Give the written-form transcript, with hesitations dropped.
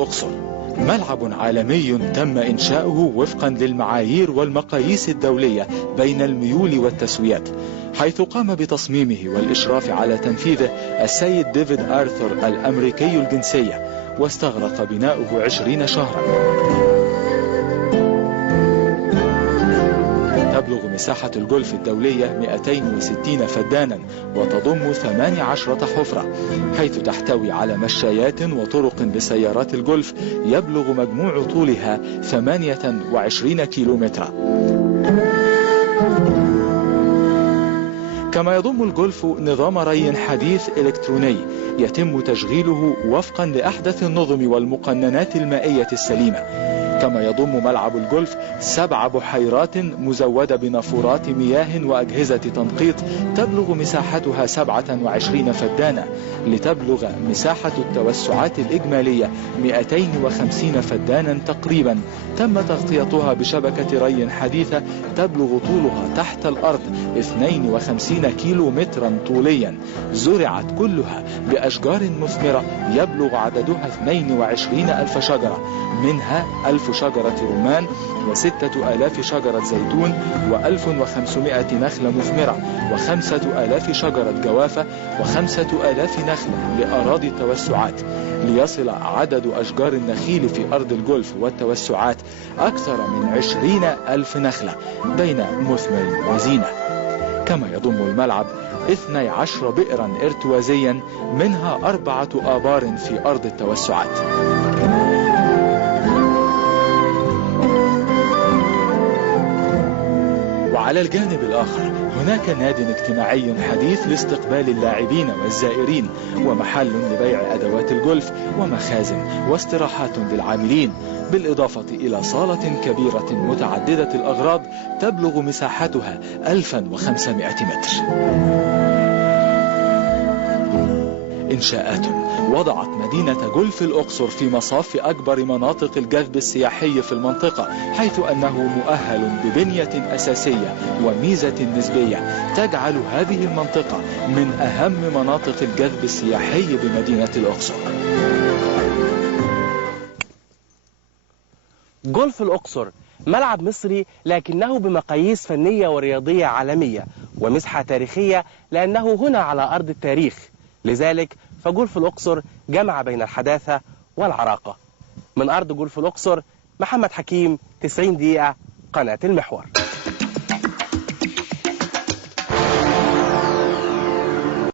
الأقصر، ملعب عالمي تم إنشاؤه وفقا للمعايير والمقاييس الدولية بين الميول والتسويات، حيث قام بتصميمه والإشراف على تنفيذه السيد ديفيد آرثر الأمريكي الجنسية، واستغرق بناؤه 20 شهرا. تبلغ مساحة الجولف الدولية 260 فدانا وتضم 18 حفرة، حيث تحتوي على مشايات وطرق لسيارات الجولف يبلغ مجموع طولها 28 كيلومترا. كما يضم الجولف نظام ري حديث إلكتروني يتم تشغيله وفقا لأحدث النظم والمقننات المائية السليمة. كما يضم ملعب الجولف 7 بحيرات مزودة بنافورات مياه وأجهزة تنقيط تبلغ مساحتها 27 فدانا، لتبلغ مساحة التوسعات الإجمالية 250 فدانا تقريبا. تم تغطيتها بشبكة ري حديثة تبلغ طولها تحت الأرض 52 كيلو مترا طوليا، زرعت كلها بأشجار مثمرة يبلغ عددها 22,000 شجرة، منها 1000 شجرة رمان و6000 شجرة زيتون و1500 نخلة مثمرة و5000 شجرة جوافة و5000 نخلة لأراضي التوسعات، ليصل عدد أشجار النخيل في أرض الجولف والتوسعات أكثر من 20,000 نخلة بين مثمر وزينة. كما يضم الملعب 12 بئرا ارتوازيا، منها 4 آبار في أرض التوسعات. وعلى الجانب الآخر هناك ناد اجتماعي حديث لاستقبال اللاعبين والزائرين، ومحل لبيع أدوات الجولف، ومخازن واستراحات للعاملين، بالإضافة إلى صالة كبيرة متعددة الأغراض تبلغ مساحتها 1500 متر. إنشاءات وضعت مدينة جولف الأقصر في مصاف أكبر مناطق الجذب السياحي في المنطقة، حيث أنه مؤهل ببنية أساسية وميزة نسبية تجعل هذه المنطقة من أهم مناطق الجذب السياحي بمدينة الأقصر. جولف الأقصر ملعب مصري لكنه بمقاييس فنية ورياضية عالمية، ومسحة تاريخية لأنه هنا على أرض التاريخ، لذلك فجولف الأقصر جمع بين الحداثة والعراقة. من أرض جولف الأقصر، محمد حكيم، 90 دقيقة، قناة المحور.